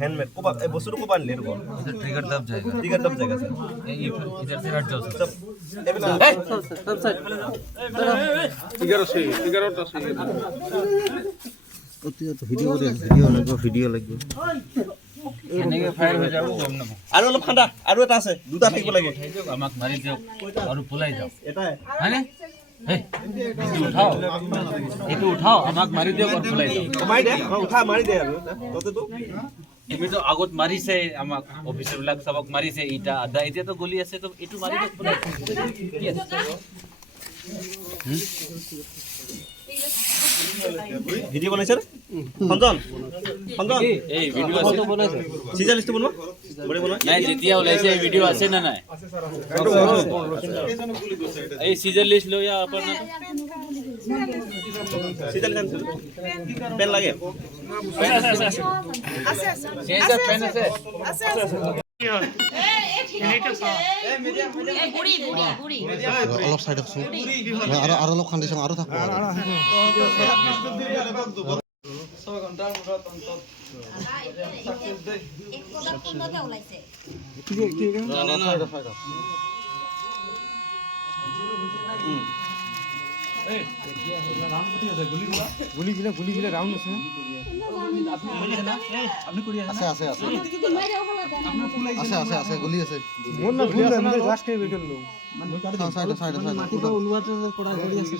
handmade को बस्तु को बांध ले रुको ट्रिगर दब जाएगा सर इधर से हट जाओ सर सब सब साइड ভিডিও লাগবে এনেকে ফায়ার হৈ যাব গম না আৰু অলপ ঠাণ্ডা আৰু এটা আছে দুটা থাকিব লাগে আমাক মাৰি দিয়ক আৰু পলাই যাও এটাই হয়নে এইটো উঠাও আমাক মাৰি দিয়ক আৰু পলাই যাও মাৰি দে উঠা মাৰি দে আৰু ততেতো তুমি তো আগত মাৰিছে আমাক অফিচাৰ বিলাক সবক মাৰিছে ইটা আধা এতিয়া তো গলি আছে তো এইটো মাৰি দিয়ক পলাই কি আছে ভিডিও বনাইছে সঞ্জন সঞ্জন এই ভিডিও আছে বনাইছে সিজন লিস্ট বনোৱা বড়ে বনোৱা নাই যেতিয়া ওলাইছে এই ভিডিও আছে না নাই এই সিজন লিস্ট লৈ আপোনাৰ সিজন লিস্ট পেন লাগে আছে পেন আছে অলপ সাইড আছে আৰু অলপ কন্ডিশন আৰু থাকব গুলিগুলা রাউন্ড আছে আপনি করি আছে আছে আছে আছে আছে গুলি আছে মন না ভুল জাস্ট কে বেটল লো সাইড সাইড সাইড মাটি তো উলওয়াতে করা করি আছে